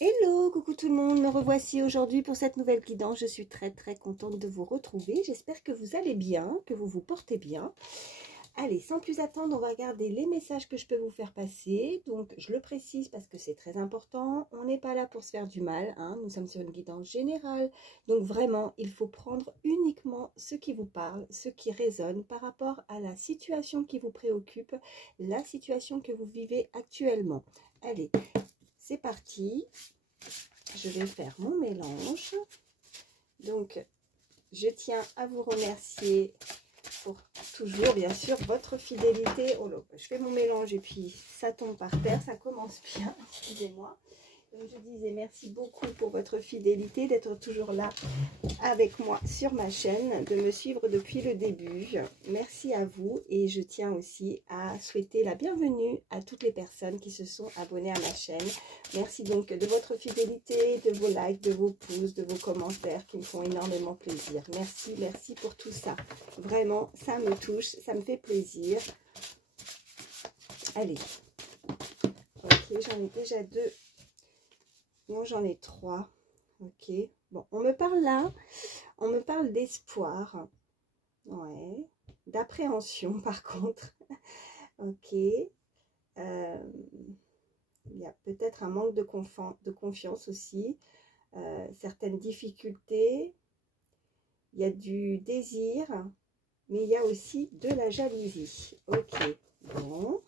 Hello, coucou tout le monde, me revoici aujourd'hui pour cette nouvelle guidance. Je suis très contente de vous retrouver. J'espère que vous allez bien, que vous vous portez bien. Allez, sans plus attendre, on va regarder les messages que je peux vous faire passer. Donc, je le précise parce que c'est très important. On n'est pas là pour se faire du mal, hein. Nous sommes sur une guidance générale. Donc, vraiment, il faut prendre uniquement ce qui vous parle, ce qui résonne par rapport à la situation qui vous préoccupe, la situation que vous vivez actuellement. Allez, c'est parti. Je vais faire mon mélange. Donc, je tiens à vous remercier pour toujours, bien sûr, votre fidélité. Oh là, je fais mon mélange et puis ça tombe par terre, ça commence bien, excusez-moi. Donc, je disais merci beaucoup pour votre fidélité, d'être toujours là avec moi sur ma chaîne, de me suivre depuis le début. Merci à vous et je tiens aussi à souhaiter la bienvenue à toutes les personnes qui se sont abonnées à ma chaîne. Merci donc de votre fidélité, de vos likes, de vos pouces, de vos commentaires qui me font énormément plaisir. Merci pour tout ça. Vraiment, ça me touche, ça me fait plaisir. Allez. Ok, j'en ai déjà 2. Non, j'en ai 3. Ok. Bon, on me parle là, on me parle d'espoir. Ouais. D'appréhension, par contre. Ok. Il y a peut-être un manque de confiance aussi. Certaines difficultés. Il y a du désir, mais il y a aussi de la jalousie. Ok. Bon.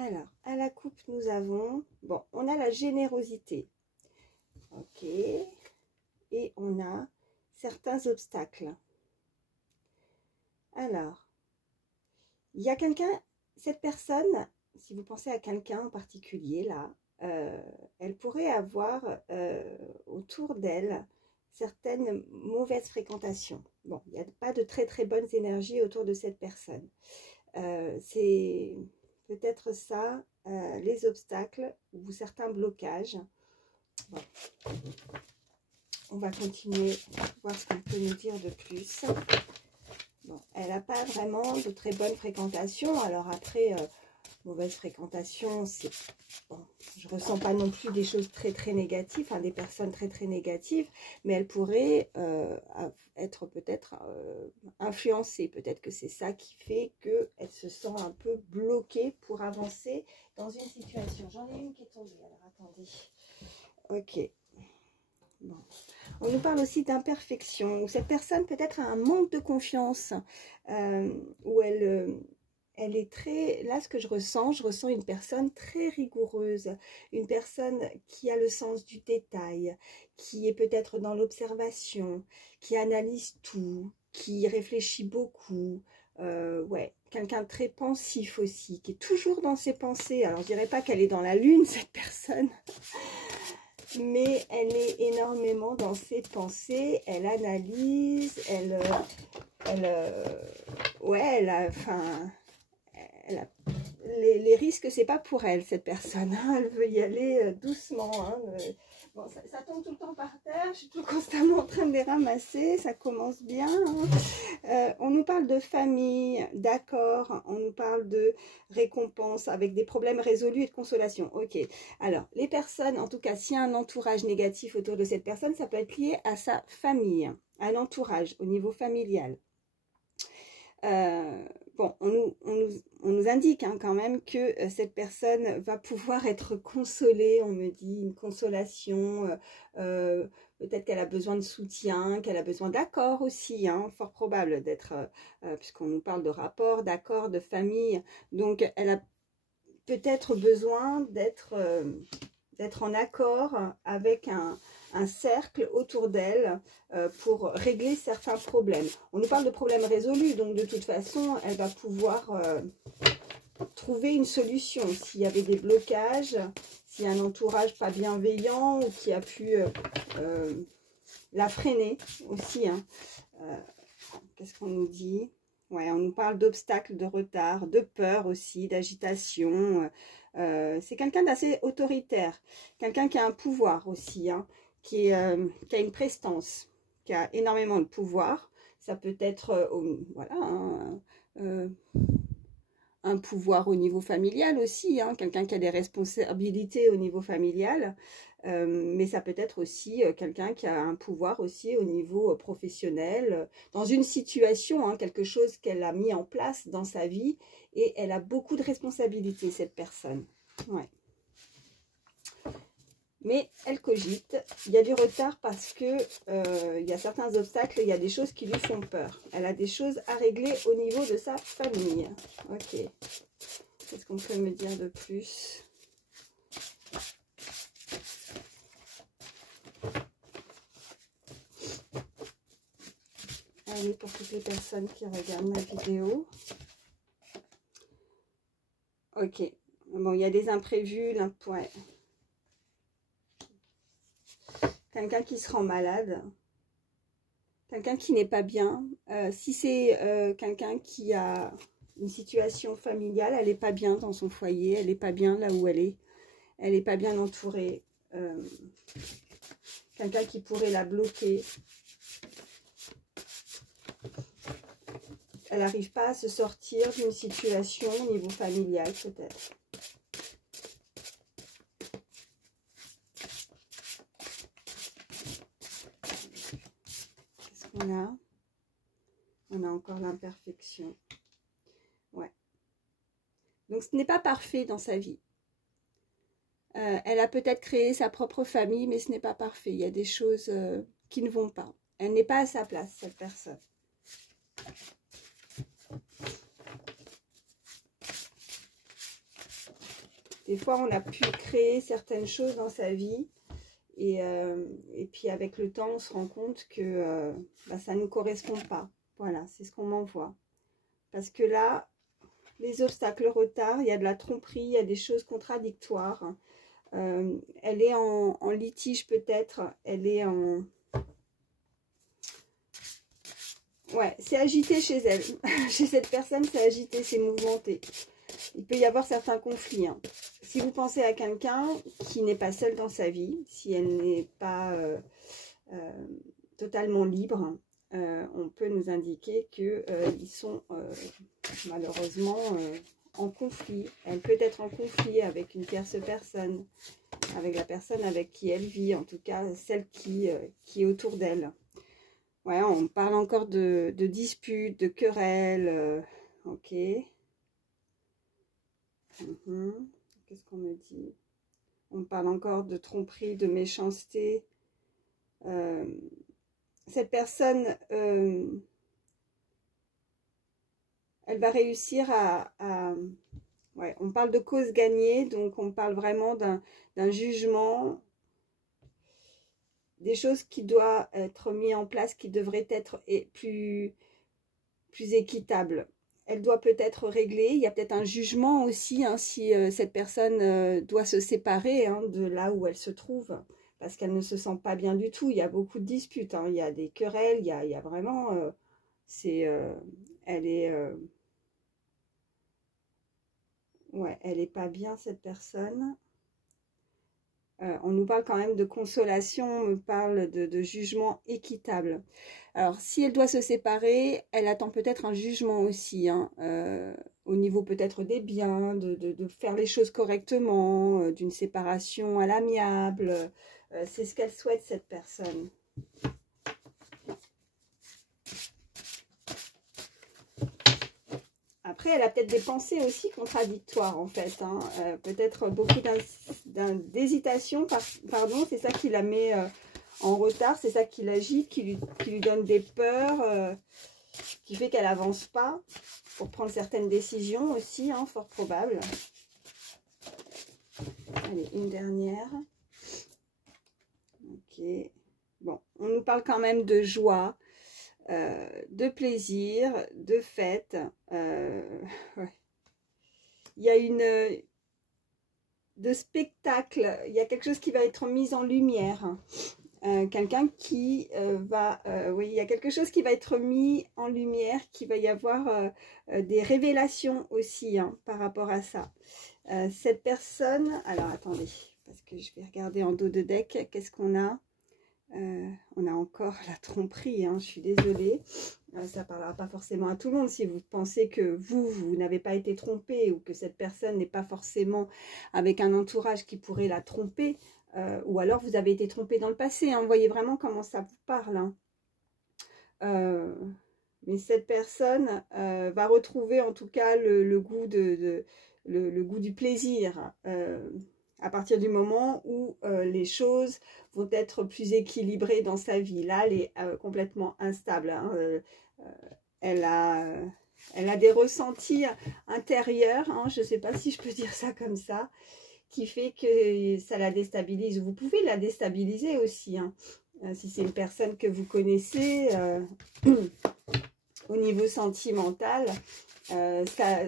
Alors, à la coupe, nous avons, bon, on a la générosité, ok, et on a certains obstacles. Alors, il y a quelqu'un, cette personne, si vous pensez à quelqu'un en particulier, là, elle pourrait avoir autour d'elle certaines mauvaises fréquentations. Bon, il n'y a pas de très bonnes énergies autour de cette personne. C'est peut-être ça, les obstacles ou certains blocages. Bon. On va continuer à voir ce qu'on peut nous dire de plus. Bon, elle n'a pas vraiment de très bonne fréquentation. Alors après, mauvaise fréquentation, c'est bon, je ressens pas non plus des choses très négatives, hein, des personnes très négatives, mais elle pourrait être peut-être influencée. Peut-être que c'est ça qui fait qu'elle se sent un peu bloquée pour avancer dans une situation. J'en ai une qui est tombée, alors attendez. Ok. Bon. On nous parle aussi d'imperfection, où cette personne peut-être a un manque de confiance, où elle est très... Là, ce que je ressens une personne très rigoureuse, une personne qui a le sens du détail, qui est peut-être dans l'observation, qui analyse tout, qui réfléchit beaucoup. Ouais, quelqu'un de très pensif aussi, qui est toujours dans ses pensées. Alors, je dirais pas qu'elle est dans la lune, cette personne, mais elle est énormément dans ses pensées, elle analyse, les risques, c'est pas pour elle, cette personne, hein, elle veut y aller doucement, hein, bon, ça tombe tout le temps par terre, je suis tout constamment en train de les ramasser, ça commence bien, hein. On nous parle de famille, d'accord, on nous parle de récompense avec des problèmes résolus et de consolation. Ok, alors les personnes, en tout cas, s'il y a un entourage négatif autour de cette personne, ça peut être lié à sa famille, à l'entourage, au niveau familial. Bon, on nous indique hein, quand même que cette personne va pouvoir être consolée, on me dit une consolation, peut-être qu'elle a besoin de soutien, qu'elle a besoin d'accord aussi, hein, fort probable d'être, puisqu'on nous parle de rapport, d'accord, de famille, donc elle a peut-être besoin d'être en accord avec un cercle autour d'elle pour régler certains problèmes. On nous parle de problèmes résolus, donc de toute façon, elle va pouvoir trouver une solution. S'il y avait des blocages, s'il y a un entourage pas bienveillant ou qui a pu la freiner aussi. Hein. Qu'est-ce qu'on nous dit ? Ouais, on nous parle d'obstacles, de retard, de peur aussi, d'agitation. C'est quelqu'un d'assez autoritaire, quelqu'un qui a un pouvoir aussi, hein, qui a une prestance, qui a énormément de pouvoir. Ça peut être voilà, un pouvoir au niveau familial aussi, hein, quelqu'un qui a des responsabilités au niveau familial, mais ça peut être aussi quelqu'un qui a un pouvoir aussi au niveau professionnel, dans une situation, hein, quelque chose qu'elle a mis en place dans sa vie, et elle a beaucoup de responsabilités, cette personne. Ouais. Mais elle cogite, il y a du retard parce que il y a certains obstacles, il y a des choses qui lui font peur. Elle a des choses à régler au niveau de sa famille. Ok. Qu'est-ce qu'on peut me dire de plus? Allez, pour toutes les personnes qui regardent ma vidéo. Ok. Bon, il y a des imprévus, là, ouais. Quelqu'un qui se rend malade, quelqu'un qui n'est pas bien. Si c'est quelqu'un qui a une situation familiale, elle n'est pas bien dans son foyer, elle n'est pas bien là où elle n'est pas bien entourée. Quelqu'un qui pourrait la bloquer. Elle n'arrive pas à se sortir d'une situation au niveau familial peut-être. On a encore l'imperfection. Ouais. Donc ce n'est pas parfait dans sa vie. Elle a peut-être créé sa propre famille, mais ce n'est pas parfait. Il y a des choses qui ne vont pas. Elle n'est pas à sa place, cette personne. Des fois, on a pu créer certaines choses dans sa vie. Et puis avec le temps, on se rend compte que ça ne nous correspond pas. Voilà, c'est ce qu'on m'envoie. Parce que là, les obstacles, le retard, il y a de la tromperie, il y a des choses contradictoires. Elle est en litige peut-être, elle est en... Ouais, c'est agité chez elle. Chez cette personne, c'est agité, c'est mouvementé. Il peut y avoir certains conflits. Hein. Si vous pensez à quelqu'un qui n'est pas seul dans sa vie, si elle n'est pas totalement libre, on peut nous indiquer qu'ils sont malheureusement en conflit. Elle peut être en conflit avec une tierce personne, avec la personne avec qui elle vit, en tout cas celle qui est autour d'elle. Ouais, on parle encore de disputes, de querelles. Ok. Qu'est-ce qu'on me dit? On parle encore de tromperie, de méchanceté. Cette personne, elle va réussir ouais, on parle de cause gagnée, donc on parle vraiment d'un jugement, des choses qui doivent être mises en place, qui devraient être plus équitables. Elle doit peut-être régler, il y a peut-être un jugement aussi, hein, si cette personne doit se séparer hein, de là où elle se trouve, parce qu'elle ne se sent pas bien du tout. Il y a beaucoup de disputes, hein, il y a des querelles, il y a vraiment... elle est... ouais, elle n'est pas bien cette personne. On nous parle quand même de consolation, on nous parle de jugement équitable. Alors, si elle doit se séparer, elle attend peut-être un jugement aussi, hein, au niveau peut-être des biens, de faire les choses correctement, d'une séparation à l'amiable. C'est ce qu'elle souhaite, cette personne. Après, elle a peut-être des pensées aussi contradictoires, en fait. Hein. Peut-être beaucoup d'hésitation, pardon, c'est ça qui la met en retard, c'est ça qui l'agite, qui lui donne des peurs, qui fait qu'elle n'avance pas pour prendre certaines décisions aussi, hein, fort probable. Allez, une dernière. Ok. Bon, on nous parle quand même de joie. De plaisir, de fête. Ouais. Il y a de spectacle, il y a quelque chose qui va être mis en lumière. Quelqu'un qui oui, il y a quelque chose qui va être mis en lumière, qui va y avoir des révélations aussi hein, par rapport à ça. Cette personne, alors attendez, parce que je vais regarder en dos de deck, qu'est-ce qu'on a? On a encore la tromperie, hein, je suis désolée. Ça ne parlera pas forcément à tout le monde. Si vous pensez que vous n'avez pas été trompé ou que cette personne n'est pas forcément avec un entourage qui pourrait la tromper, ou alors vous avez été trompé dans le passé. Hein, vous voyez vraiment comment ça vous parle. Hein. Mais cette personne va retrouver en tout cas le goût, le goût du plaisir à partir du moment où les choses vont être plus équilibrées dans sa vie. Là, elle est complètement instable. Hein. Elle a des ressentis intérieurs, hein, je ne sais pas si je peux dire ça comme ça, qui fait que ça la déstabilise. Vous pouvez la déstabiliser aussi, hein. Si c'est une personne que vous connaissez, au niveau sentimental, ça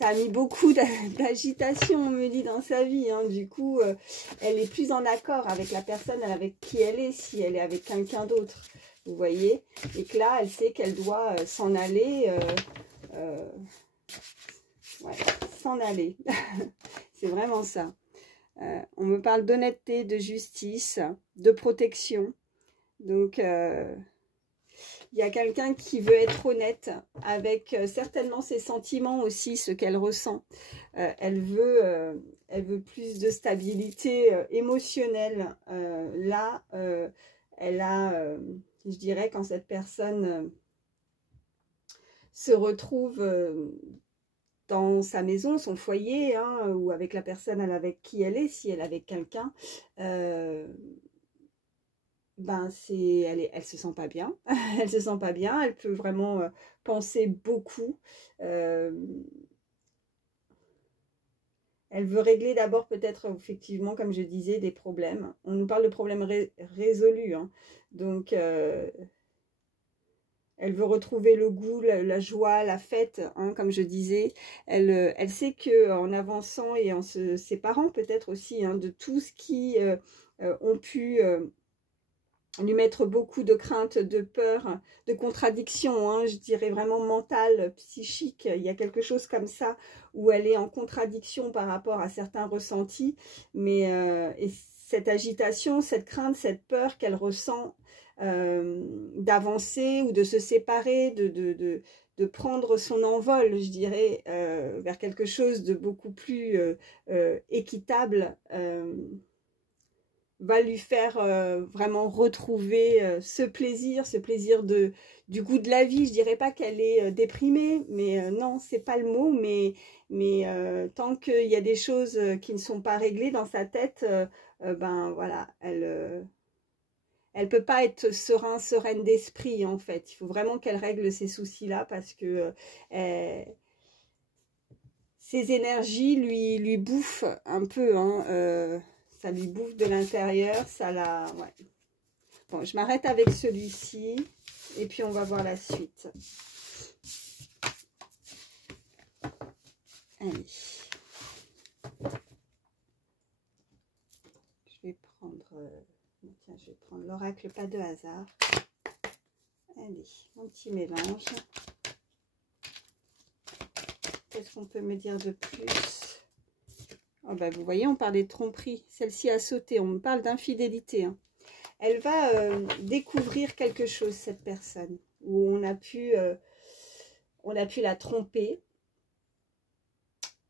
a mis beaucoup d'agitation, on me dit, dans sa vie. Hein. Du coup, elle est plus en accord avec la personne avec qui elle est, si elle est avec quelqu'un d'autre. Vous voyez? Et que là, elle sait qu'elle doit s'en aller. Ouais, s'en aller. C'est vraiment ça. On me parle d'honnêteté, de justice, de protection. Donc, il y a quelqu'un qui veut être honnête avec certainement ses sentiments aussi, ce qu'elle ressent. Elle veut plus de stabilité émotionnelle. Là, elle a, je dirais, quand cette personne se retrouve dans sa maison, son foyer, hein, ou avec la personne avec qui elle est, si elle est avec quelqu'un, ben elle se sent pas bien. Elle se sent pas bien, elle peut vraiment penser beaucoup. Elle veut régler d'abord peut-être effectivement, comme je disais, des problèmes. On nous parle de problèmes résolus. Hein. Donc, elle veut retrouver le goût, la joie, la fête, hein, comme je disais. Elle sait qu'en avançant et en se séparant peut-être aussi hein, de tout ce qui ont pu lui mettre beaucoup de craintes, de peur, de contradictions, hein, je dirais vraiment mentale, psychique. Il y a quelque chose comme ça où elle est en contradiction par rapport à certains ressentis. Mais et cette agitation, cette crainte, cette peur qu'elle ressent d'avancer ou de se séparer, de prendre son envol, je dirais, vers quelque chose de beaucoup plus équitable, va lui faire vraiment retrouver ce plaisir du goût de la vie. Je dirais pas qu'elle est déprimée, mais non, c'est pas le mot, mais tant qu'il y a des choses qui ne sont pas réglées dans sa tête, ben voilà, elle peut pas être sereine d'esprit en fait. Il faut vraiment qu'elle règle ces soucis-là parce que ses énergies lui bouffent un peu, hein, ça lui bouffe de l'intérieur, ça la... Ouais. Bon, je m'arrête avec celui-ci et puis on va voir la suite. Allez. Je vais prendre... tiens, je vais prendre l'oracle pas de hasard. Allez, mon petit mélange. Qu'est-ce qu'on peut me dire de plus? Oh bah, vous voyez, on parlait de tromperie. Celle-ci a sauté. On me parle d'infidélité. Hein. Elle va découvrir quelque chose, cette personne, où on a pu la tromper.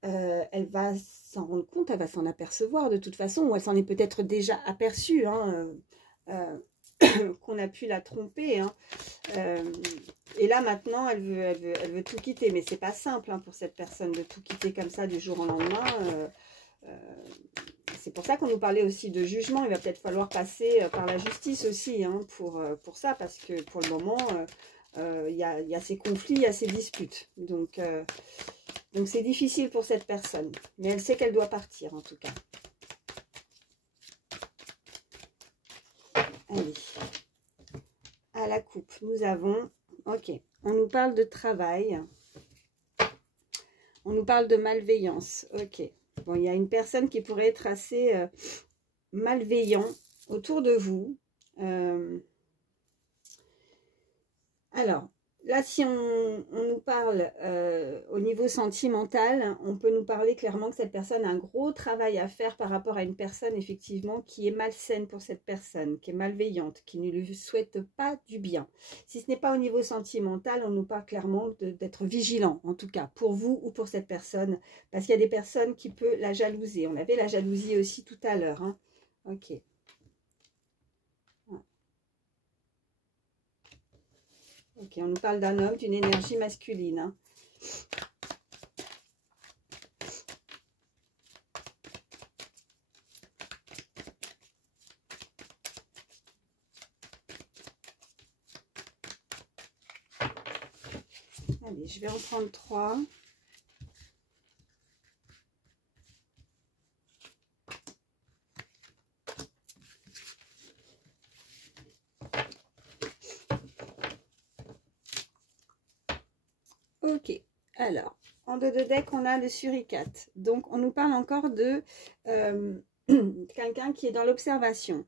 Elle va s'en rendre compte, elle va s'en apercevoir de toute façon, ou elle s'en est peut-être déjà aperçue, hein, qu'on a pu la tromper. Hein. Et là, maintenant, elle veut tout quitter. Mais c'est pas simple hein, pour cette personne de tout quitter comme ça du jour au lendemain. C'est pour ça qu'on nous parlait aussi de jugement. Il va peut-être falloir passer par la justice aussi hein, pour ça, parce que pour le moment, il y a ces conflits, il y a ces disputes. Donc c'est difficile pour cette personne. Mais elle sait qu'elle doit partir, en tout cas. Allez. À la coupe, nous avons... Ok, on nous parle de travail. On nous parle de malveillance. Ok. Bon, il y a une personne qui pourrait être assez malveillant autour de vous. Alors, là, si on nous parle au niveau sentimental, on peut nous parler clairement que cette personne a un gros travail à faire par rapport à une personne, effectivement, qui est malsaine pour cette personne, qui est malveillante, qui ne lui souhaite pas du bien. Si ce n'est pas au niveau sentimental, on nous parle clairement d'être vigilant, en tout cas, pour vous ou pour cette personne, parce qu'il y a des personnes qui peuvent la jalouser. On avait la jalousie aussi tout à l'heure, hein. Ok. Ok, on nous parle d'un homme, d'une énergie masculine, hein. Allez, je vais en prendre 3. Ok, alors, en dos de deck, on a le suricate. Donc, on nous parle encore de quelqu'un qui est dans l'observation.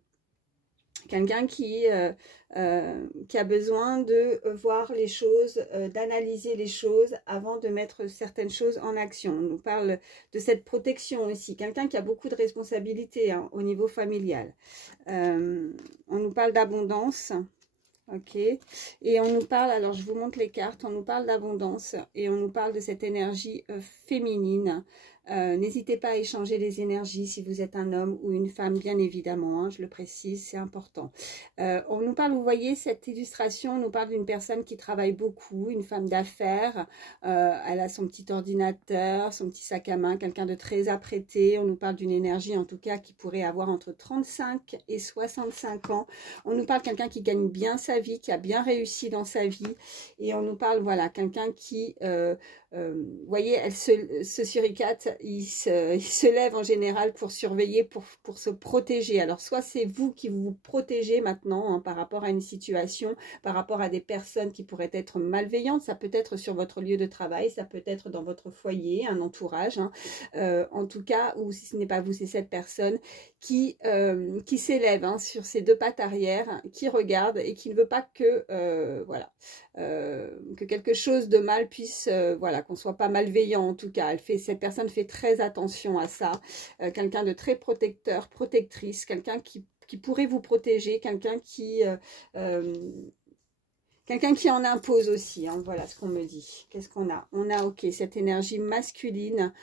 Quelqu'un qui a besoin de voir les choses, d'analyser les choses avant de mettre certaines choses en action. On nous parle de cette protection aussi. Quelqu'un qui a beaucoup de responsabilités, hein, au niveau familial. On nous parle d'abondance. Ok, et on nous parle, alors je vous montre les cartes, on nous parle d'abondance et on nous parle de cette énergie féminine. N'hésitez pas à échanger les énergies si vous êtes un homme ou une femme, bien évidemment, hein, je le précise, c'est important. On nous parle, vous voyez, cette illustration, on nous parle d'une personne qui travaille beaucoup, une femme d'affaires, elle a son petit ordinateur, son petit sac à main, quelqu'un de très apprêté. On nous parle d'une énergie, en tout cas, qui pourrait avoir entre 35 et 65 ans. On nous parle de quelqu'un qui gagne bien sa vie, qui a bien réussi dans sa vie. Et on nous parle, voilà, quelqu'un qui... vous voyez, ce suricate, il se lève en général pour surveiller, pour se protéger. Alors, soit c'est vous qui vous protégez maintenant, hein, par rapport à une situation, par rapport à des personnes qui pourraient être malveillantes. Ça peut être sur votre lieu de travail, ça peut être dans votre foyer, un entourage, hein. En tout cas, ou si ce n'est pas vous, c'est cette personne qui s'élève, hein, sur ses deux pattes arrière, qui regarde et qui ne veut pas que, voilà, que quelque chose de mal puisse, voilà, qu'on soit pas malveillant en tout cas. Cette personne fait très attention à ça. Quelqu'un de très protecteur, protectrice, quelqu'un qui pourrait vous protéger, quelqu'un qui en impose aussi, hein, voilà ce qu'on me dit. Qu'est-ce qu'on a? On a, ok, cette énergie masculine,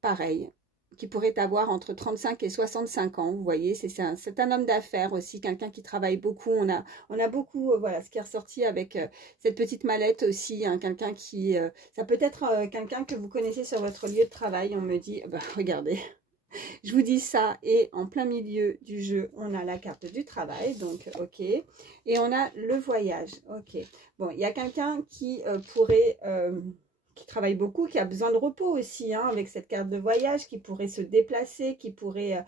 pareil, qui pourrait avoir entre 35 et 65 ans, vous voyez, c'est un homme d'affaires aussi, quelqu'un qui travaille beaucoup. On a beaucoup, voilà, ce qui est ressorti avec cette petite mallette aussi, hein, quelqu'un qui, ça peut être quelqu'un que vous connaissez sur votre lieu de travail. On me dit, bah, regardez, je vous dis ça, et en plein milieu du jeu, on a la carte du travail, donc ok, et on a le voyage, ok. Bon, il y a quelqu'un qui pourrait... qui travaille beaucoup, qui a besoin de repos aussi, hein, avec cette carte de voyage, qui pourrait se déplacer, qui pourrait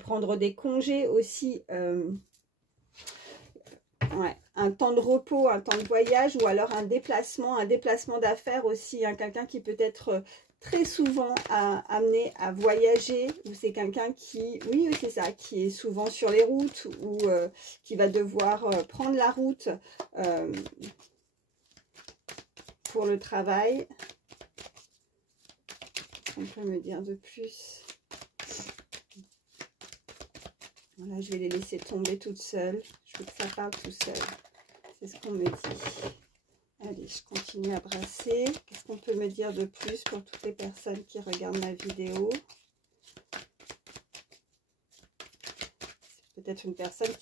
prendre des congés aussi, ouais, un temps de repos, un temps de voyage, ou alors un déplacement d'affaires aussi, hein, quelqu'un qui peut être très souvent amené à voyager, ou c'est quelqu'un qui, oui, c'est ça, qui est souvent sur les routes, ou qui va devoir prendre la route pour le travail. On peut me dire de plus. Voilà, je vais les laisser tomber toutes seules. Je veux que ça parle tout seul. C'est ce qu'on me dit. Allez, je continue à brasser. Qu'est-ce qu'on peut me dire de plus pour toutes les personnes qui regardent ma vidéo? C'est peut-être une personne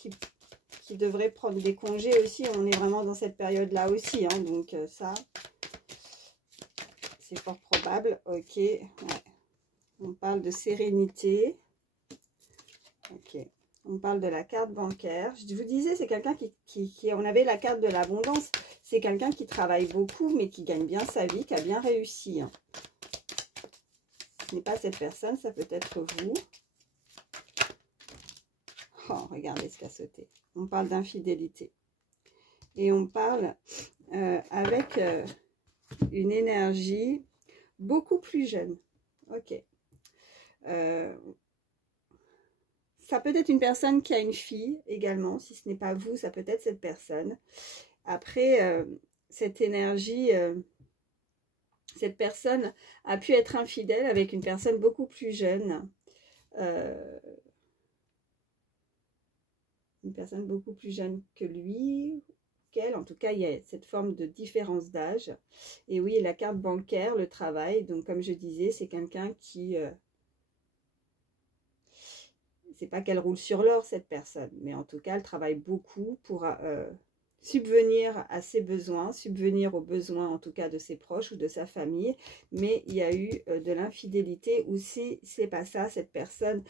qui devrait prendre des congés aussi. On est vraiment dans cette période-là aussi, hein, donc ça... c'est fort probable, ok. Ouais. On parle de sérénité. Ok. On parle de la carte bancaire. Je vous disais, c'est quelqu'un on avait la carte de l'abondance. C'est quelqu'un qui travaille beaucoup, mais qui gagne bien sa vie, qui a bien réussi. Ce n'est pas cette personne, ça peut être vous. Oh, regardez ce qui a sauté. On parle d'infidélité. Et on parle avec... une énergie beaucoup plus jeune. Ok. Ça peut être une personne qui a une fille également. Si ce n'est pas vous, ça peut être cette personne. Après, cette énergie, cette personne a pu être infidèle avec une personne beaucoup plus jeune. Une personne beaucoup plus jeune que lui, qu'elle. En tout cas, il y a cette forme de différence d'âge. Et oui, la carte bancaire, le travail. Donc, comme je disais, c'est quelqu'un qui... c'est pas qu'elle roule sur l'or, cette personne. Mais en tout cas, elle travaille beaucoup pour subvenir à ses besoins, subvenir aux besoins, en tout cas, de ses proches ou de sa famille. Mais il y a eu de l'infidélité ou si c'est pas ça, cette personne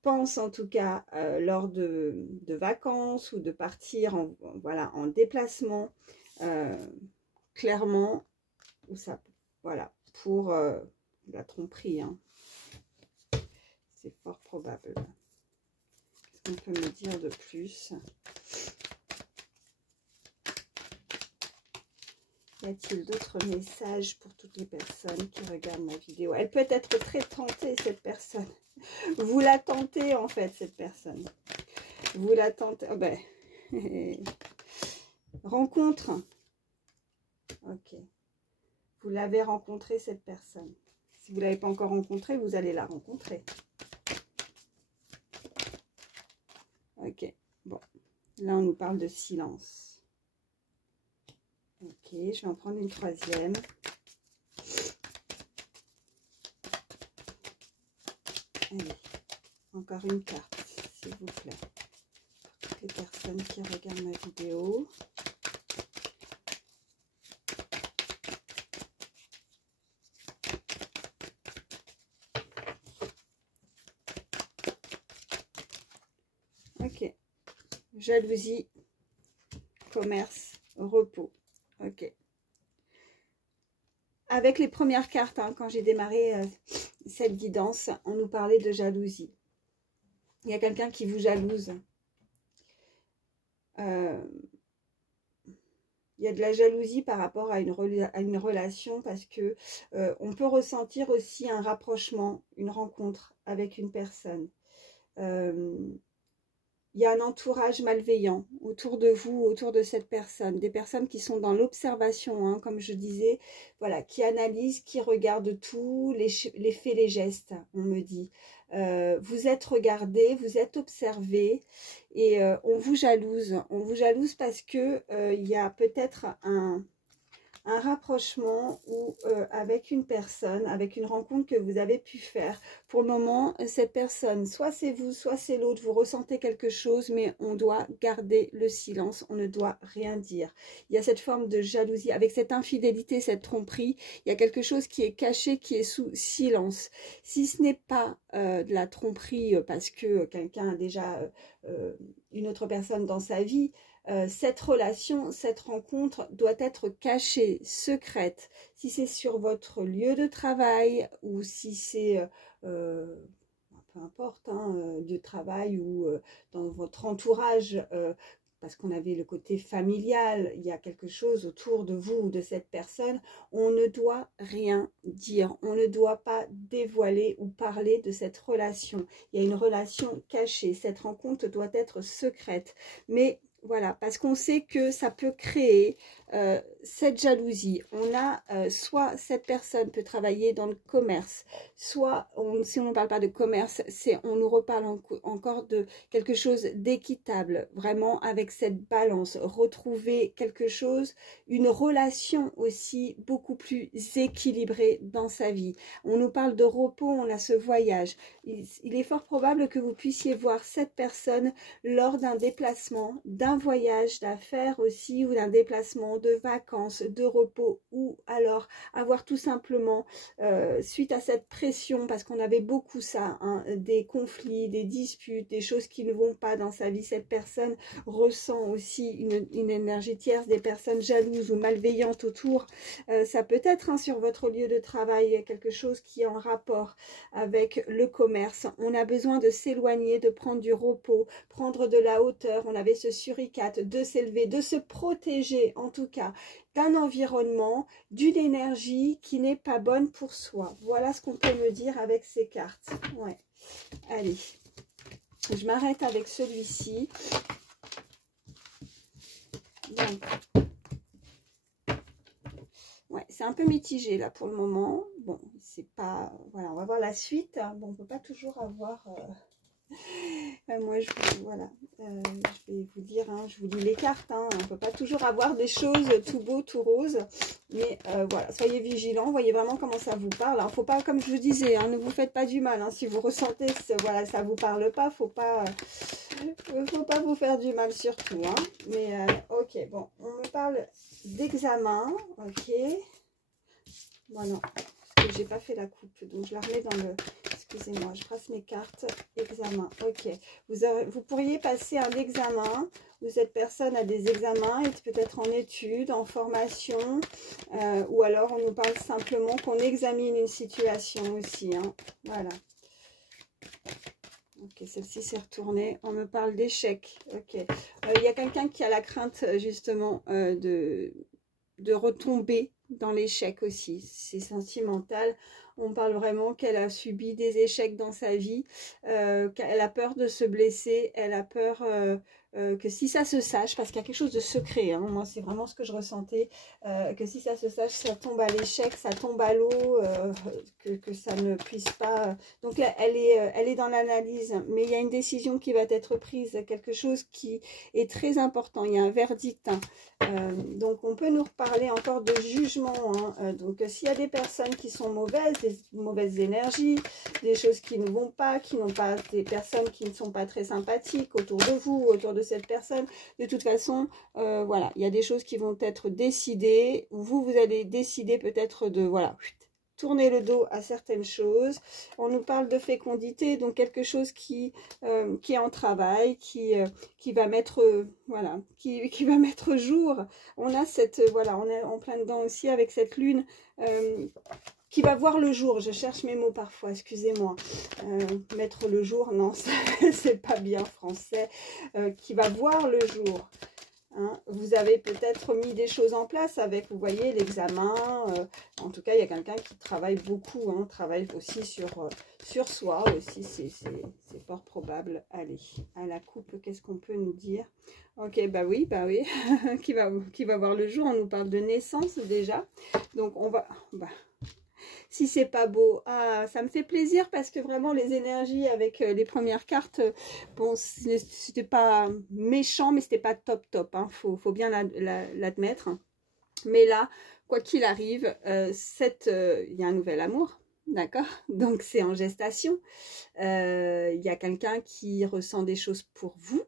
pense en tout cas lors de vacances ou de partir voilà, en déplacement, clairement, ou ça, voilà, pour la tromperie. Hein. C'est fort probable. Qu'est-ce qu'on peut me dire de plus? Y a-t-il d'autres messages pour toutes les personnes qui regardent ma vidéo? Elle peut être très tentée, cette personne. Vous la tentez, en fait, cette personne. Vous la tentez. Oh ben. Rencontre. Ok. Vous l'avez rencontrée, cette personne. Si vous ne l'avez pas encore rencontrée, vous allez la rencontrer. Ok. Bon. Là, on nous parle de silence. Ok. Je vais en prendre une troisième. Allez. Encore une carte, s'il vous plaît. Pour toutes les personnes qui regardent ma vidéo. Ok. Jalousie, commerce, repos. Ok. Avec les premières cartes, hein, quand j'ai démarré cette guidance, on nous parlait de jalousie. Il y a quelqu'un qui vous jalouse. Il y a de la jalousie par rapport à une relation parce que on peut ressentir aussi un rapprochement, une rencontre avec une personne. Il y a un entourage malveillant autour de vous, autour de cette personne. Des personnes qui sont dans l'observation, hein, comme je disais, voilà, qui analysent, qui regardent tout, les faits, les gestes, on me dit. Vous êtes regardé, vous êtes observé et on vous jalouse. On vous jalouse parce que il y a peut-être un rapprochement ou avec une personne, avec une rencontre que vous avez pu faire. Pour le moment, cette personne, soit c'est vous, soit c'est l'autre, vous ressentez quelque chose, mais on doit garder le silence, on ne doit rien dire. Il y a cette forme de jalousie, avec cette infidélité, cette tromperie, il y a quelque chose qui est caché, qui est sous silence. Si ce n'est pas de la tromperie parce que quelqu'un a déjà une autre personne dans sa vie, cette relation, cette rencontre doit être cachée, secrète. Si c'est sur votre lieu de travail ou si c'est, peu importe, hein, de travail ou dans votre entourage, parce qu'on avait le côté familial, il y a quelque chose autour de vous ou de cette personne, on ne doit rien dire, on ne doit pas dévoiler ou parler de cette relation. Il y a une relation cachée, cette rencontre doit être secrète, mais voilà, parce qu'on sait que ça peut créer cette jalousie. On a soit cette personne peut travailler dans le commerce, soit si on ne parle pas de commerce, on nous reparle encore de quelque chose d'équitable, vraiment avec cette balance, retrouver quelque chose, une relation aussi beaucoup plus équilibrée dans sa vie. On nous parle de repos, on a ce voyage. Il est fort probable que vous puissiez voir cette personne lors d'un déplacement, d'un voyage d'affaires aussi, ou d'un déplacement de vacances, de repos, ou alors avoir tout simplement, suite à cette pression, parce qu'on avait beaucoup ça, hein, des conflits, des disputes, des choses qui ne vont pas dans sa vie, cette personne ressent aussi une énergie tierce, des personnes jalouses ou malveillantes autour, ça peut être, hein, sur votre lieu de travail, quelque chose qui est en rapport avec le commerce. On a besoin de s'éloigner, de prendre du repos, prendre de la hauteur. On avait ce suricate, de s'élever, de se protéger en tout cas d'un environnement, d'une énergie qui n'est pas bonne pour soi. Voilà ce qu'on peut me dire avec ces cartes. Ouais. Allez, je m'arrête avec celui-ci. Donc, c'est un peu mitigé là pour le moment. Bon, c'est pas... Voilà, on va voir la suite. Bon, on peut pas toujours avoir... moi, voilà, je vais vous dire, hein, je vous lis les cartes, hein, on ne peut pas toujours avoir des choses tout beau, tout rose, mais voilà, soyez vigilants, voyez vraiment comment ça vous parle. Alors, faut pas, comme je vous disais, hein, ne vous faites pas du mal, hein, si vous ressentez, voilà, ça vous parle pas, faut pas vous faire du mal surtout, hein, mais ok, bon, on me parle d'examen, ok, bon non, parce que j'ai pas fait la coupe, donc je la remets dans le... Excusez-moi, je passe mes cartes. Examen, ok. Vous pourriez passer un examen, où cette personne a des examens, est peut-être en études, en formation, ou alors on nous parle simplement qu'on examine une situation aussi. Hein. Voilà. Ok, celle-ci s'est retournée. On me parle d'échec. Ok. Il y a quelqu'un qui a la crainte justement de retomber dans l'échec aussi. C'est sentimental. On parle vraiment qu'elle a subi des échecs dans sa vie, qu'elle a peur de se blesser, elle a peur que si ça se sache, parce qu'il y a quelque chose de secret, hein, moi c'est vraiment ce que je ressentais, que si ça se sache, ça tombe à l'échec, ça tombe à l'eau, que ça ne puisse pas... Donc là, elle est dans l'analyse, mais il y a une décision qui va être prise, quelque chose qui est très important, il y a un verdict, hein. Donc on peut nous reparler encore de jugement, hein. Donc s'il y a des personnes qui sont mauvaises, des mauvaises énergies, des choses qui ne vont pas, qui n'ont pas, des personnes qui ne sont pas très sympathiques autour de vous, autour de cette personne, de toute façon, voilà, il y a des choses qui vont être décidées, vous allez décider peut-être de, voilà, tourner le dos à certaines choses. On nous parle de fécondité, donc quelque chose qui est en travail, qui va mettre, voilà, qui va mettre jour. On a cette, voilà, on est en plein dedans aussi avec cette lune qui va voir le jour. Je cherche mes mots parfois, excusez-moi. Mettre le jour, non, c'est pas bien français. Qui va voir le jour. Hein, vous avez peut-être mis des choses en place avec, vous voyez, l'examen. En tout cas, il y a quelqu'un qui travaille beaucoup, hein, travaille aussi sur soi aussi. C'est fort probable. Allez, à la coupe, qu'est-ce qu'on peut nous dire? Ok, bah oui, qui va voir le jour. On nous parle de naissance déjà. Donc, on va... Bah, si c'est pas beau, ah, ça me fait plaisir parce que vraiment les énergies avec les premières cartes, bon, c'était pas méchant, mais c'était pas top, hein, faut bien l'admettre. Mais là, quoi qu'il arrive, il y a un nouvel amour, d'accord? Donc c'est en gestation. Il y a quelqu'un qui ressent des choses pour vous,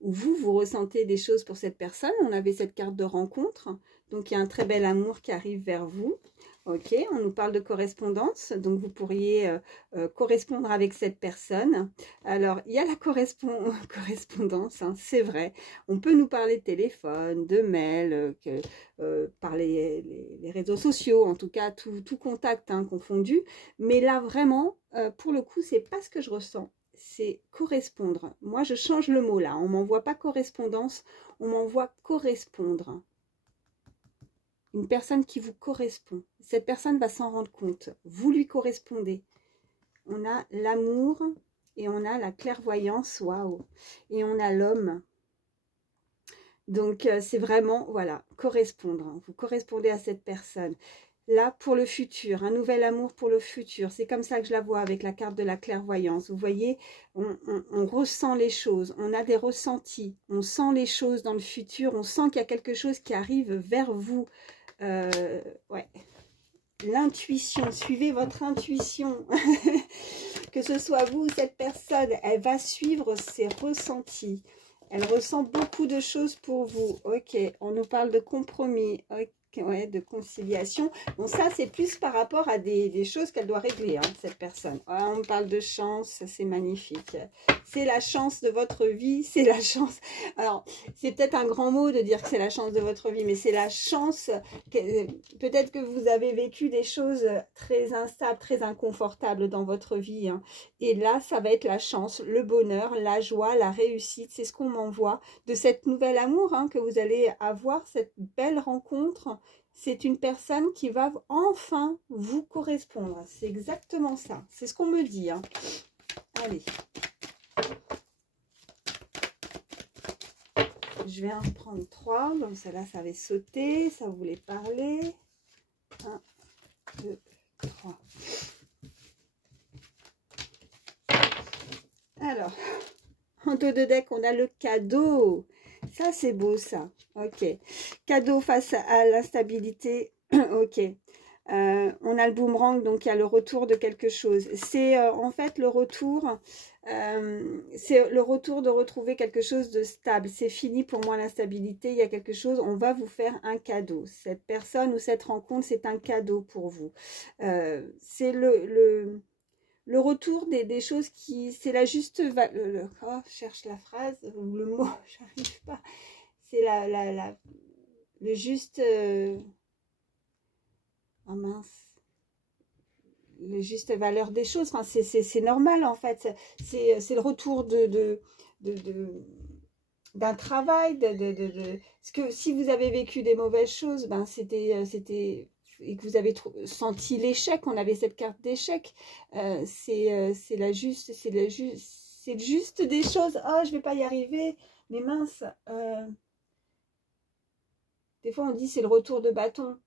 ou vous ressentez des choses pour cette personne. On avait cette carte de rencontre, donc il y a un très bel amour qui arrive vers vous. Ok, on nous parle de correspondance, donc vous pourriez correspondre avec cette personne. Alors, il y a la correspondance, hein, c'est vrai. On peut nous parler de téléphone, de mail, par les réseaux sociaux, en tout cas, tout contact hein, confondu. Mais là, vraiment, pour le coup, c'est pas ce que je ressens. C'est correspondre. Moi, je change le mot là. On m'envoie pas correspondance, on m'envoie correspondre. Une personne qui vous correspond. Cette personne va s'en rendre compte. Vous lui correspondez. On a l'amour et on a la clairvoyance. Waouh! Et on a l'homme. Donc, c'est vraiment, voilà, correspondre. Vous correspondez à cette personne. Là, pour le futur, un nouvel amour pour le futur. C'est comme ça que je la vois avec la carte de la clairvoyance. Vous voyez, on ressent les choses, on a des ressentis, on sent les choses dans le futur, on sent qu'il y a quelque chose qui arrive vers vous. Ouais, l'intuition, suivez votre intuition. Que ce soit vous ou cette personne, elle va suivre ses ressentis. Elle ressent beaucoup de choses pour vous. Ok, on nous parle de compromis. Ok. Ouais, de conciliation. Bon, ça, c'est plus par rapport à des choses qu'elle doit régler, hein, cette personne. Ouais, on parle de chance, c'est magnifique. C'est la chance de votre vie, c'est la chance... Alors, c'est peut-être un grand mot de dire que c'est la chance de votre vie, mais c'est la chance... Peut-être que vous avez vécu des choses très instables, très inconfortables dans votre vie. Hein. Et là, ça va être la chance, le bonheur, la joie, la réussite. C'est ce qu'on m'envoie de cette nouvelle amour hein, que vous allez avoir, cette belle rencontre. C'est une personne qui va enfin vous correspondre. C'est exactement ça. C'est ce qu'on me dit. Hein. Allez. Je vais en prendre 3. Donc celle-là, ça avait sauté. Ça voulait parler. 1, dos de deck, on a le cadeau. Ça, c'est beau, ça. Ok. Cadeau face à l'instabilité. Ok. On a le boomerang, donc il y a le retour de quelque chose. C'est en fait le retour, c'est le retour de retrouver quelque chose de stable. C'est fini pour moi l'instabilité, il y a quelque chose, on va vous faire un cadeau. Cette personne ou cette rencontre, c'est un cadeau pour vous. C'est le retour des choses qui, c'est la juste, oh, je cherche la phrase, ou le mot, j'arrive pas. C'est le juste, oh mince. La juste valeur des choses. Enfin, c'est normal en fait. C'est le retour d'un travail. Parce que si vous avez vécu des mauvaises choses, ben c'était et que vous avez senti l'échec, on avait cette carte d'échec. C'est le juste des choses. Oh, je vais pas y arriver. Mais mince. Des fois, on dit c'est le retour de bâton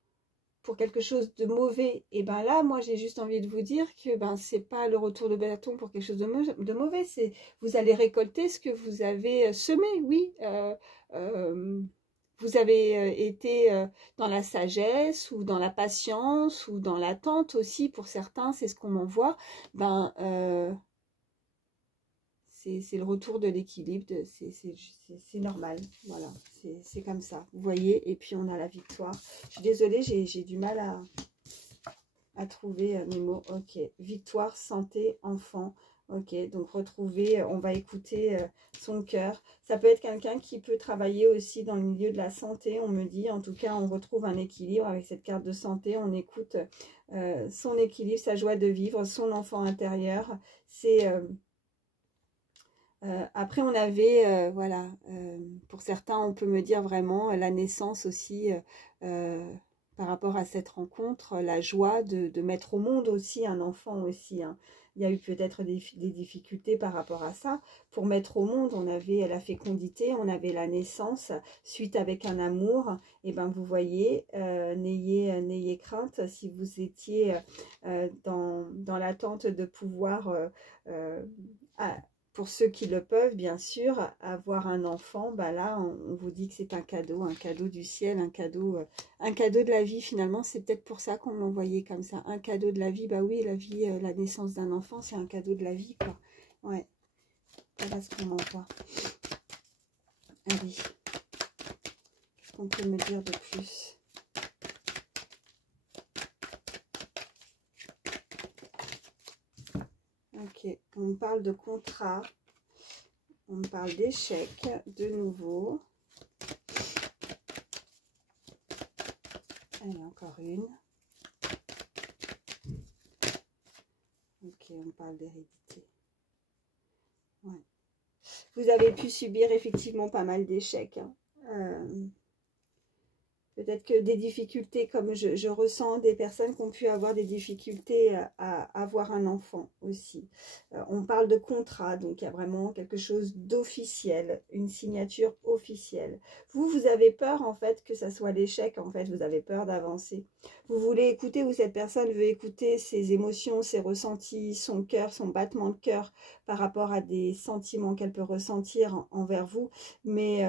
pour quelque chose de mauvais, et ben là, moi, j'ai juste envie de vous dire que ben c'est pas le retour de bâton pour quelque chose de mauvais, c'est vous allez récolter ce que vous avez semé, oui. Vous avez été dans la sagesse ou dans la patience ou dans l'attente aussi, pour certains, c'est ce qu'on m'envoie. Ben, c'est le retour de l'équilibre, c'est normal, voilà, c'est comme ça, vous voyez, et puis on a la victoire. Je suis désolée, j'ai du mal à trouver mes mots. Ok, victoire, santé, enfant, ok, donc retrouver, on va écouter son cœur. Ça peut être quelqu'un qui peut travailler aussi dans le milieu de la santé, on me dit, en tout cas, on retrouve un équilibre avec cette carte de santé, on écoute son équilibre, sa joie de vivre, son enfant intérieur, c'est... après, on avait, voilà, pour certains, on peut me dire vraiment la naissance aussi, par rapport à cette rencontre, la joie de mettre au monde aussi un enfant aussi. Hein. Il y a eu peut-être des difficultés par rapport à ça. Pour mettre au monde, on avait la fécondité, on avait la naissance, suite avec un amour. Et ben vous voyez, n'ayez crainte si vous étiez dans l'attente de pouvoir... pour ceux qui le peuvent, bien sûr, avoir un enfant, bah là, on vous dit que c'est un cadeau du ciel, un cadeau de la vie. Finalement, c'est peut-être pour ça qu'on l'envoyait comme ça, un cadeau de la vie. Bah oui, la vie, la naissance d'un enfant, c'est un cadeau de la vie, quoi. Ouais, voilà ce qu'on envoie. Allez, qu'est-ce qu'on peut me dire de plus ? Ok, on parle de contrat, on parle d'échec de nouveau. Allez, encore une. Ok, on parle d'hérédité. Ouais. Vous avez pu subir effectivement pas mal d'échecs. Hein. Peut-être que des difficultés, comme je ressens des personnes qui ont pu avoir des difficultés à avoir un enfant aussi. On parle de contrat, donc il y a vraiment quelque chose d'officiel, une signature officielle. Vous avez peur en fait que ça soit l'échec, en fait, vous avez peur d'avancer. Vous voulez écouter, ou cette personne veut écouter ses émotions, ses ressentis, son cœur, son battement de cœur par rapport à des sentiments qu'elle peut ressentir envers vous. Mais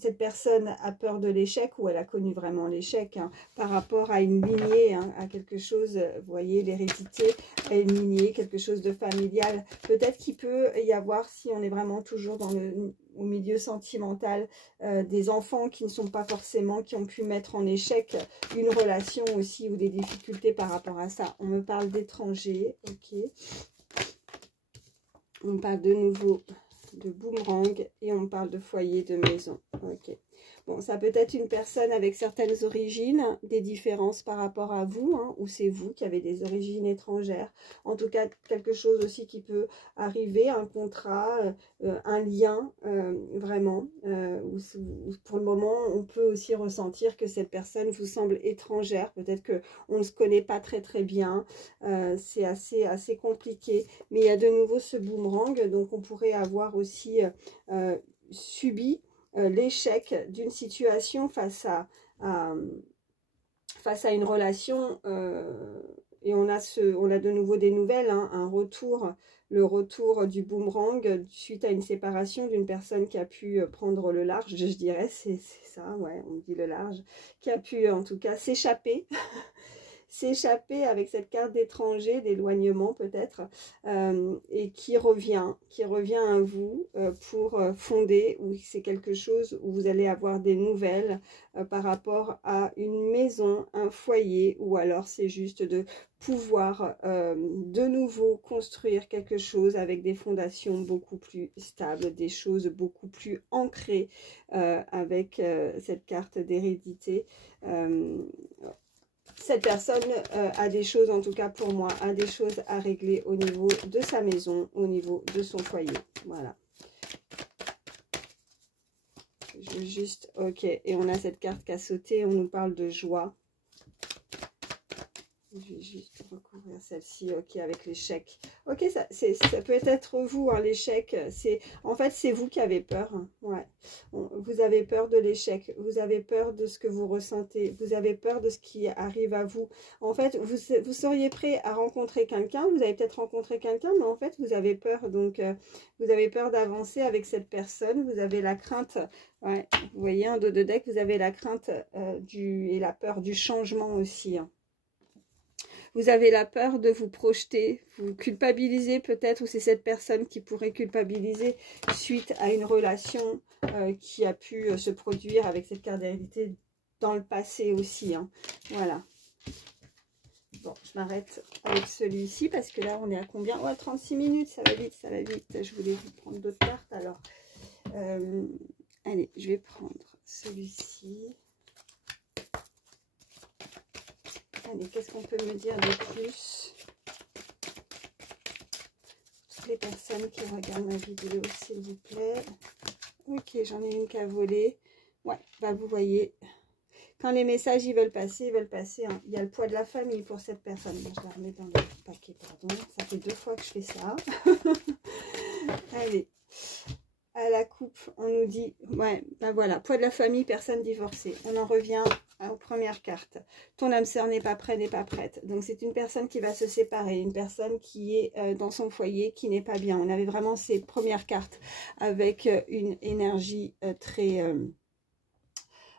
cette personne a peur de l'échec, ou elle a connu vraiment l'échec hein, par rapport à une lignée, hein, à quelque chose, vous voyez, l'hérédité, à une lignée, quelque chose de familial. Peut-être qu'il peut y avoir, si on est vraiment toujours au milieu sentimental, des enfants qui ne sont pas forcément, qui ont pu mettre en échec une relation aussi, ou des difficultés par rapport à ça. On me parle d'étrangers, ok. On parle de nouveau de boomerang, et on parle de foyer, de maison. Ok. Bon, ça peut être une personne avec certaines origines, des différences par rapport à vous, hein, ou c'est vous qui avez des origines étrangères. En tout cas, quelque chose aussi qui peut arriver, un contrat, un lien, vraiment. Où pour le moment, on peut aussi ressentir que cette personne vous semble étrangère. Peut-être qu'on ne se connaît pas très très bien. C'est assez compliqué. Mais il y a de nouveau ce boomerang, donc on pourrait avoir aussi subi l'échec d'une situation face à une relation et on a de nouveau des nouvelles, hein, un retour, le retour du boomerang suite à une séparation d'une personne qui a pu prendre le large, je dirais, c'est ça, ouais, on dit le large, qui a pu en tout cas s'échapper. S'échapper avec cette carte d'étranger, d'éloignement peut-être, et qui revient à vous pour fonder, ou c'est quelque chose où vous allez avoir des nouvelles par rapport à une maison, un foyer, ou alors c'est juste de pouvoir de nouveau construire quelque chose avec des fondations beaucoup plus stables, des choses beaucoup plus ancrées avec cette carte d'hérédité. Cette personne a des choses, en tout cas pour moi, a des choses à régler au niveau de sa maison, au niveau de son foyer. Voilà. Je veux juste... Ok, et on a cette carte qui a sauté, on nous parle de joie. Je vais juste recouvrir celle-ci, ok, avec l'échec. Ok, ça peut être vous, hein, l'échec. En fait, c'est vous qui avez peur. Hein, ouais. Vous avez peur de l'échec. Vous avez peur de ce que vous ressentez. Vous avez peur de ce qui arrive à vous. En fait, vous seriez prêt à rencontrer quelqu'un. Vous avez peut-être rencontré quelqu'un, mais en fait, vous avez peur. Donc, vous avez peur d'avancer avec cette personne. Vous avez la crainte... Ouais, vous voyez, en dos de deck, vous avez la crainte et la peur du changement aussi. Hein. Vous avez la peur de vous projeter, vous culpabilisez peut-être, ou c'est cette personne qui pourrait culpabiliser suite à une relation qui a pu se produire avec cette carte d'hérédité dans le passé aussi. Hein. Voilà. Bon, je m'arrête avec celui-ci parce que là, on est à combien? Oh, 36 minutes, ça va vite, ça va vite. Je voulais vous prendre d'autres cartes. Alors, allez, je vais prendre celui-ci. Allez, qu'est-ce qu'on peut me dire de plus? Toutes les personnes qui regardent ma vidéo, s'il vous plaît. Ok, j'en ai une qui a volé. Ouais, bah vous voyez, quand les messages ils veulent passer, hein. Il y a le poids de la famille pour cette personne. Bon, je la remets dans le paquet, pardon. Ça fait 2 fois que je fais ça. Allez. À la coupe, on nous dit, ouais, ben voilà, poids de la famille, personne divorcée. On en revient aux premières cartes. Ton âme sœur n'est pas prêt, n'est pas prête. Donc, c'est une personne qui va se séparer, une personne qui est dans son foyer, qui n'est pas bien. On avait vraiment ces premières cartes avec une énergie très...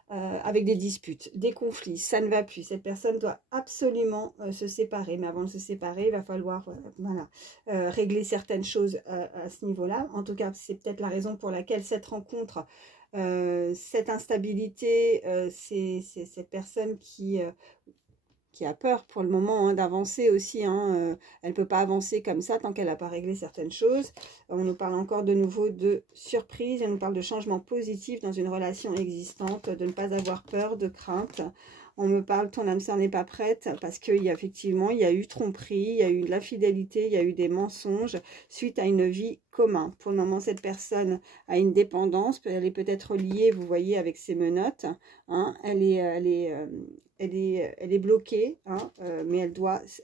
avec des disputes, des conflits, ça ne va plus. Cette personne doit absolument se séparer. Mais avant de se séparer, il va falloir voilà, régler certaines choses à ce niveau-là. En tout cas, c'est peut-être la raison pour laquelle cette rencontre, cette instabilité, c'est cette personne qui a peur pour le moment hein, d'avancer aussi. Hein, elle ne peut pas avancer comme ça tant qu'elle n'a pas réglé certaines choses. On nous parle encore de nouveau de surprise. Elle nous parle de changement positif dans une relation existante, de ne pas avoir peur, de crainte. On me parle, ton âme sœur n'est pas prête parce qu'effectivement, il y a eu tromperie, il y a eu de l'infidélité, il y a eu des mensonges suite à une vie commune. Pour le moment, cette personne a une dépendance. Elle est peut-être liée, vous voyez, avec ses menottes. Hein, elle est bloquée, hein, mais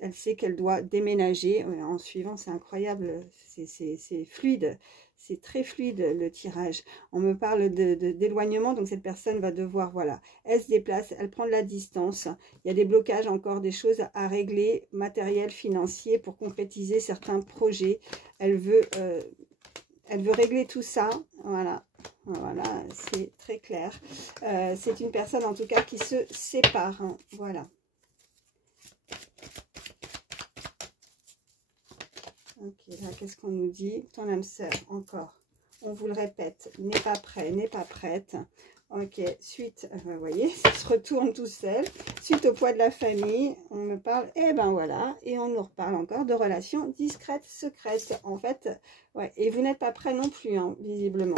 elle sait qu'elle doit déménager. En suivant, c'est incroyable, c'est fluide, c'est très fluide le tirage. On me parle d'éloignement, donc cette personne va devoir, voilà, elle se déplace, elle prend de la distance. Il y a des blocages encore, des choses à régler, matériel, financier, pour concrétiser certains projets. Elle veut régler tout ça, voilà. Voilà, c'est très clair. C'est une personne en tout cas qui se sépare. Hein, voilà. Ok, là, qu'est-ce qu'on nous dit? Ton âme sœur, encore. On vous le répète, n'est pas prêt, n'est pas prête. Ok, suite, vous voyez, ça se retourne tout seul. Suite au poids de la famille, on me parle, et ben voilà, et on nous reparle encore de relations discrètes, secrètes. En fait, ouais, et vous n'êtes pas prêt non plus, hein, visiblement.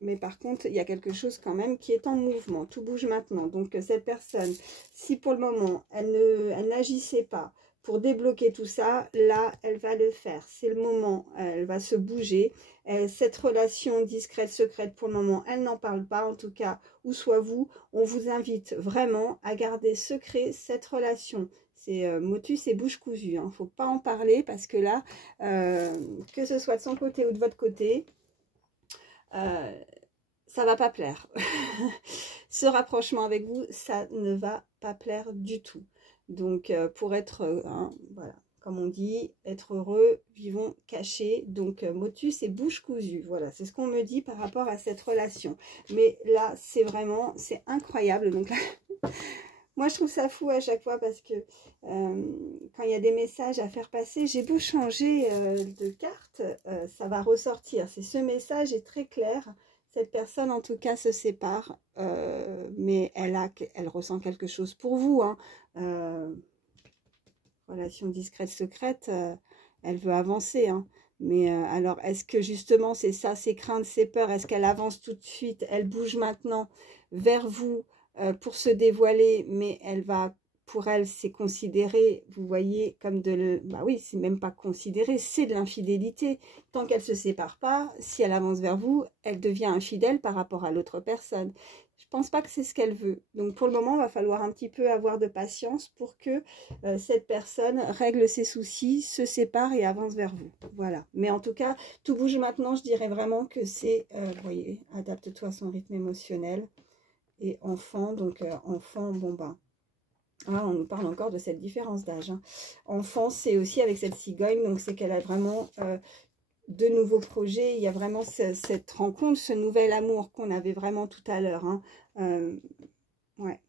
Mais par contre, il y a quelque chose quand même qui est en mouvement. Tout bouge maintenant. Donc, cette personne, si pour le moment, elle n'agissait pas pour débloquer tout ça, là, elle va le faire. C'est le moment. Elle va se bouger. Cette relation discrète, secrète, pour le moment, elle n'en parle pas. En tout cas, où soit vous, on vous invite vraiment à garder secret cette relation. C'est motus et bouche cousue. Il ne faut pas en parler parce que là, que ce soit de son côté ou de votre côté, ça va pas plaire. Ce rapprochement avec vous, ça ne va pas plaire du tout. Donc, pour être, voilà, comme on dit, être heureux, vivons cachés. Donc, motus et bouche cousue. Voilà, c'est ce qu'on me dit par rapport à cette relation. Mais là, c'est vraiment, c'est incroyable. Donc là, moi, je trouve ça fou à chaque fois parce que quand il y a des messages à faire passer, j'ai beau changer de carte, ça va ressortir. C'est ce message est très clair. Cette personne, en tout cas, se sépare, mais elle ressent quelque chose pour vous. Hein. Relation discrète, secrète, elle veut avancer. Hein. Mais alors, est-ce que justement, c'est ça, ses craintes, ses peurs, est-ce qu'elle avance tout de suite, elle bouge maintenant vers vous pour se dévoiler, mais elle va, pour elle, c'est considéré, vous voyez, comme bah oui, c'est même pas considéré, c'est de l'infidélité. Tant qu'elle se sépare pas, si elle avance vers vous, elle devient infidèle par rapport à l'autre personne. Je pense pas que c'est ce qu'elle veut. Donc pour le moment, il va falloir un petit peu avoir de patience pour que cette personne règle ses soucis, se sépare et avance vers vous. Voilà. Mais en tout cas, tout bouge maintenant, je dirais vraiment que c'est, vous voyez, adapte-toi à son rythme émotionnel. Et enfant, donc enfant, bon ben, on nous parle encore de cette différence d'âge. Hein. Enfant, c'est aussi avec cette cigogne, donc c'est qu'elle a vraiment de nouveaux projets. Il y a vraiment cette rencontre, ce nouvel amour qu'on avait vraiment tout à l'heure. Hein. Ouais.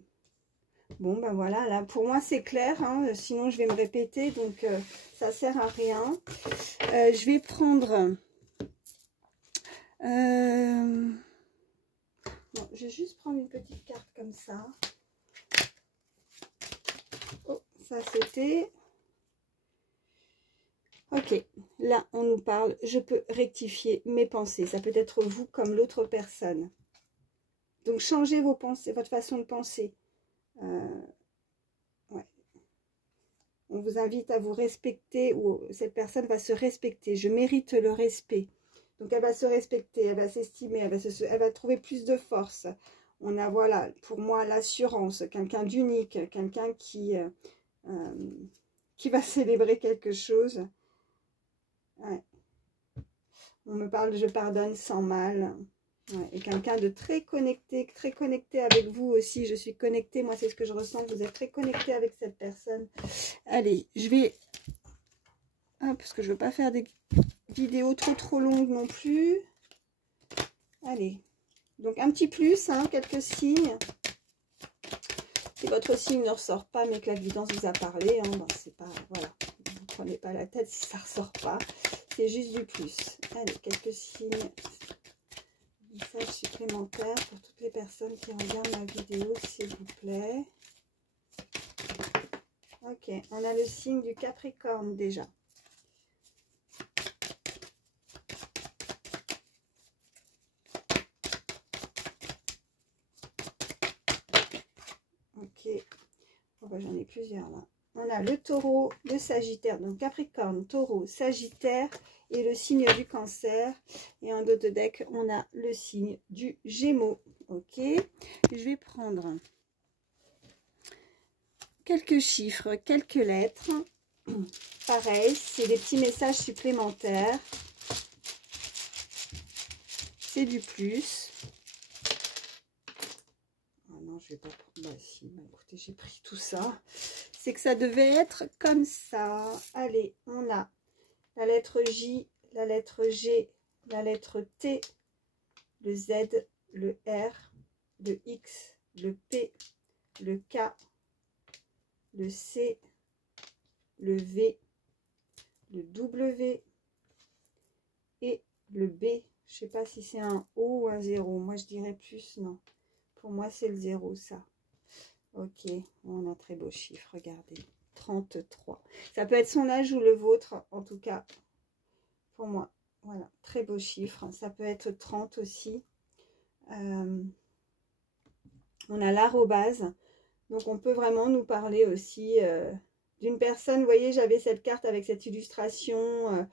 Bon, ben voilà, là, pour moi, c'est clair. Hein. Sinon, je vais me répéter, donc ça sert à rien. Je vais prendre... Non, je vais juste prendre une petite carte comme ça. Oh, ça c'était... Ok, là on nous parle, je peux rectifier mes pensées. Ça peut être vous comme l'autre personne. Donc changez vos pensées, votre façon de penser. Ouais. On vous invite à vous respecter, ou cette personne va se respecter. Je mérite le respect. Donc elle va se respecter, elle va s'estimer, elle va trouver plus de force. On a, voilà, pour moi, l'assurance, quelqu'un d'unique, quelqu'un qui va célébrer quelque chose. Ouais. On me parle, je pardonne sans mal. Ouais. Et quelqu'un de très connecté avec vous aussi. Je suis connectée, moi c'est ce que je ressens. Vous êtes très connecté avec cette personne. Allez, je vais... Ah, parce que je ne veux pas faire des vidéos trop longues non plus. Allez. Donc un petit plus, hein, quelques signes. Si votre signe ne ressort pas, mais que la guidance vous a parlé, hein, ben, c'est pas... Voilà. Vous ne prenez pas la tête si ça ne ressort pas. C'est juste du plus. Allez, quelques signes. Message supplémentaire pour toutes les personnes qui regardent ma vidéo, s'il vous plaît. Ok, on a le signe du Capricorne déjà. Ok, oh ben, j'en ai plusieurs là. On a le Taureau, le Sagittaire, donc Capricorne, Taureau, Sagittaire et le signe du Cancer. Et en dos de deck, on a le signe du Gémeaux. Ok, je vais prendre quelques chiffres, quelques lettres. Pareil, c'est des petits messages supplémentaires. C'est du plus. Ah non, je vais pas prendre. Bah si, bah écoutez, j'ai pris tout ça. C'est que ça devait être comme ça. Allez, on a la lettre J, la lettre G, la lettre T, le Z, le R, le X, le P, le K, le C, le V, le W et le B. Je sais pas si c'est un O ou un 0. Moi, je dirais plus, non. Pour moi, c'est le 0, ça. Ok, on a un très beau chiffre, regardez. 33. Ça peut être son âge ou le vôtre, en tout cas, pour moi. Voilà, très beau chiffre. Ça peut être 30 aussi. On a l'arrobase. Donc, on peut vraiment nous parler aussi d'une personne. Vous voyez, j'avais cette carte avec cette illustration.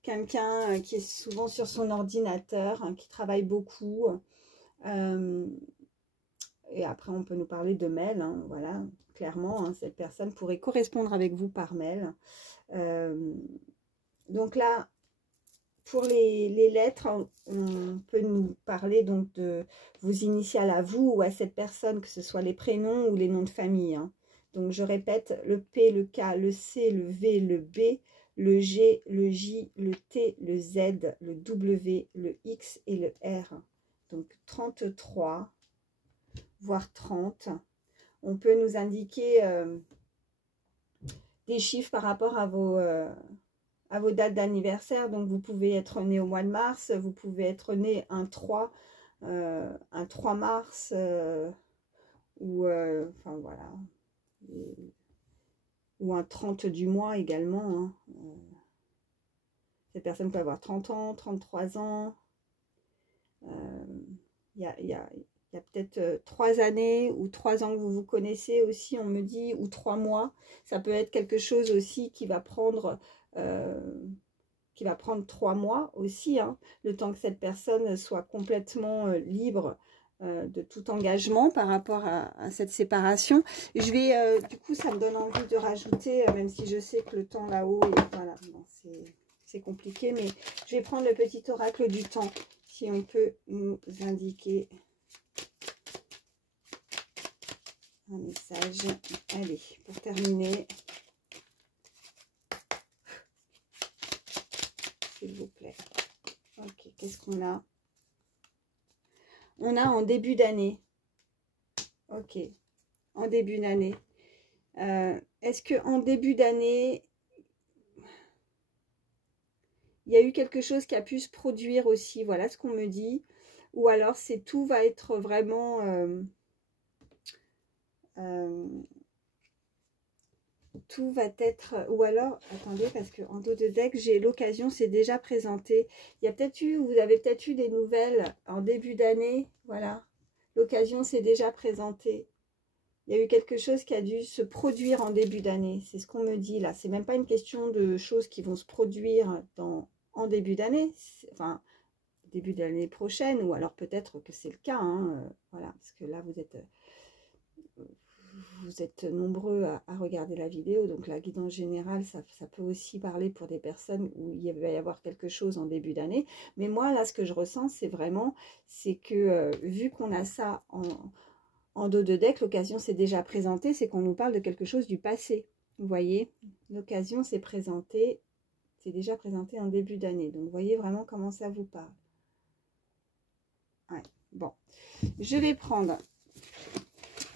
Quelqu'un qui est souvent sur son ordinateur, hein, qui travaille beaucoup. Et après, on peut nous parler de mail. Hein, voilà, clairement, hein, cette personne pourrait correspondre avec vous par mail. Donc là, pour les lettres, on peut nous parler donc de vos initiales à vous ou à cette personne, que ce soit les prénoms ou les noms de famille. Hein. Donc, je répète, le P, le K, le C, le V, le B, le G, le J, le T, le Z, le W, le X et le R. Donc, 33, voire 30. On peut nous indiquer des chiffres par rapport à vos dates d'anniversaire. Donc, vous pouvez être né au mois de mars, vous pouvez être né un 3 mars, ou enfin voilà, ou un 30 du mois également. Hein. Cette personne peut avoir 30 ans, 33 ans. Il y a peut-être 3 années ou 3 ans que vous vous connaissez aussi, on me dit, ou 3 mois. Ça peut être quelque chose aussi qui va prendre 3 mois aussi, hein, le temps que cette personne soit complètement libre de tout engagement par rapport à cette séparation. Je vais, du coup, ça me donne envie de rajouter, même si je sais que le temps là-haut, voilà, bon, c'est compliqué, mais je vais prendre le petit oracle du temps, si on peut nous indiquer un message. Allez, pour terminer, s'il vous plaît. Ok, qu'est-ce qu'on a? On a en début d'année. Ok, en début d'année. Est-ce qu'en début d'année, il y a eu quelque chose qui a pu se produire aussi? Voilà ce qu'on me dit. Ou alors, tout va être vraiment... tout va être... Ou alors, attendez, parce qu'en dos de deck, j'ai l'occasion, c'est déjà présenté. Il y a peut-être eu, vous avez peut-être eu des nouvelles en début d'année. Voilà, l'occasion s'est déjà présentée. Il y a eu quelque chose qui a dû se produire en début d'année. C'est ce qu'on me dit là. C'est même pas une question de choses qui vont se produire en début d'année. Enfin, début d'année prochaine. Ou alors peut-être que c'est le cas. Hein, voilà, parce que là, vous êtes nombreux à regarder la vidéo. Donc la guidance générale, ça peut aussi parler pour des personnes où il va y avoir quelque chose en début d'année. Mais moi, là, ce que je ressens, c'est vraiment, c'est que vu qu'on a ça en dos de deck, l'occasion s'est déjà présentée, c'est qu'on nous parle de quelque chose du passé. Vous voyez, l'occasion s'est présentée, c'est déjà présenté en début d'année. Donc, vous voyez vraiment comment ça vous parle. Ouais, bon. Je vais prendre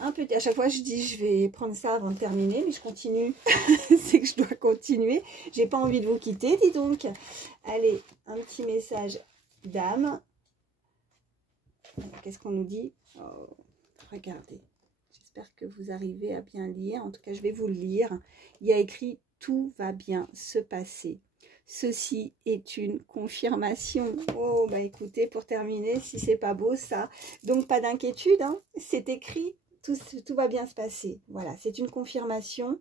un petit... À chaque fois, je dis, je vais prendre ça avant de terminer, mais je continue. C'est que je dois continuer. J'ai pas envie de vous quitter, dis donc. Allez, un petit message d'âme. Qu'est-ce qu'on nous dit? Oh. Regardez, j'espère que vous arrivez à bien lire. En tout cas, je vais vous le lire. Il y a écrit « Tout va bien se passer. Ceci est une confirmation. » Oh, bah écoutez, pour terminer, si c'est pas beau ça. Donc, pas d'inquiétude, hein, c'est écrit. Tout va bien se passer. Voilà, c'est une confirmation.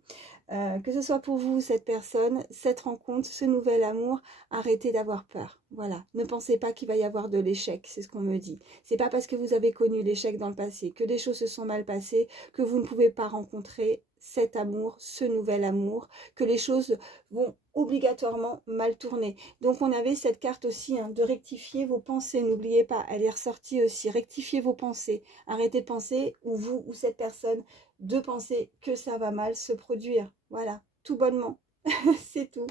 Que ce soit pour vous, cette personne, cette rencontre, ce nouvel amour, arrêtez d'avoir peur. Voilà, ne pensez pas qu'il va y avoir de l'échec, c'est ce qu'on me dit. C'est pas parce que vous avez connu l'échec dans le passé, que des choses se sont mal passées, que vous ne pouvez pas rencontrer cet amour, ce nouvel amour, que les choses vont obligatoirement mal tourner. Donc on avait cette carte aussi, hein, de rectifier vos pensées, n'oubliez pas, elle est ressortie aussi, rectifiez vos pensées, arrêtez de penser, ou vous ou cette personne, de penser que ça va mal se produire. Voilà, tout bonnement. C'est tout.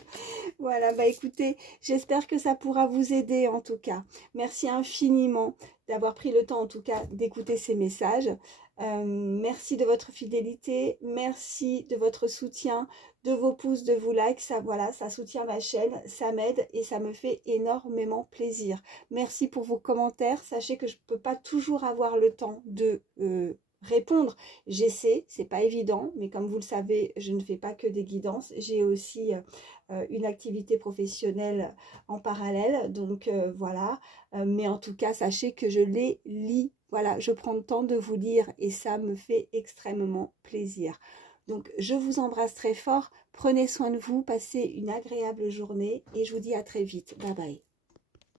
Voilà, bah écoutez, j'espère que ça pourra vous aider en tout cas. Merci infiniment d'avoir pris le temps en tout cas d'écouter ces messages. Merci de votre fidélité, merci de votre soutien, de vos pouces, de vos likes. Ça, voilà, ça soutient ma chaîne, ça m'aide et ça me fait énormément plaisir. Merci pour vos commentaires. Sachez que je ne peux pas toujours avoir le temps de... répondre. J'essaie, c'est pas évident, mais comme vous le savez, je ne fais pas que des guidances. J'ai aussi une activité professionnelle en parallèle, donc voilà. Mais en tout cas, sachez que je les lis. Voilà, je prends le temps de vous lire et ça me fait extrêmement plaisir. Donc, je vous embrasse très fort. Prenez soin de vous, passez une agréable journée et je vous dis à très vite. Bye bye.